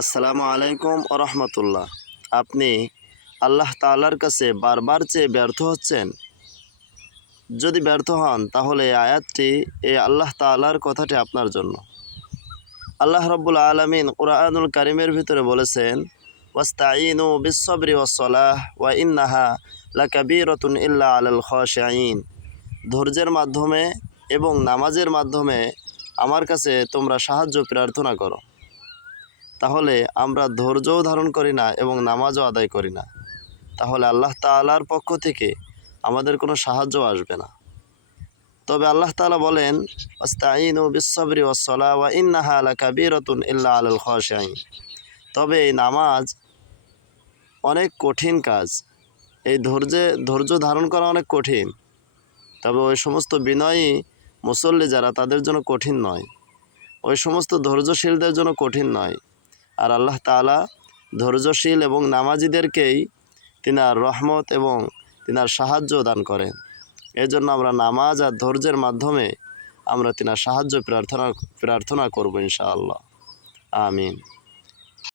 আসসালামু আলাইকুম ও রহমতুল্লাহ। আপনি আল্লাহ তাআলার কাছে বারবার চেয়ে ব্যর্থ হচ্ছেন? যদি ব্যর্থ হন তাহলে এই আয়াতটি, এই আল্লাহ তাআলার কথাটি আপনার জন্য। আল্লাহ রাব্বুল আলামিন কুরআনুল কারীমের ভিতরে বলেছেন, ওয়াস্তাঈনু বিস-সাবরি ওয়াস-সালাহ ওয়া ইন্নাহা লাকাবীরাতুন ইল্লা আলাল খাশিঈন। ধৈর্যের মাধ্যমে এবং নামাজের মাধ্যমে আমার কাছে তোমরা সাহায্য প্রার্থনা করো। তাহলে আমরা ধৈর্যও ধারণ করি না এবং নামাজও আদায় করি না, তাহলে আল্লাহ তাআলার পক্ষ থেকে আমাদের কোনো সাহায্য আসবে না। তবে আল্লাহ তাআলা বলেন, আস্তাঈনু বিস-সাবরি ওয়াস-সালাহ ওয়া ইন্নাহা লাকাবীরাতুন ইল্লা আলাল খাশিঈন। তবে এই নামাজ অনেক কঠিন কাজ, এই ধৈর্য ধারণ করা অনেক কঠিন। তবে ওই সমস্ত বিনয়ী মুসল্লি যারা, তাদের জন্য কঠিন নয়, ওই সমস্ত ধৈর্যশীলদের জন্য কঠিন নয়। আর আল্লাহ তাআলা ধৈর্যশীল এবং নামাজিদেরকেই তিনার রহমত এবং তিনার সাহায্য দান করেন। এজন্য আমরা নামাজ আর ধৈর্যের মাধ্যমে আমরা তিনার সাহায্য প্রার্থনা করব ইনশাআল্লাহ। আমিন।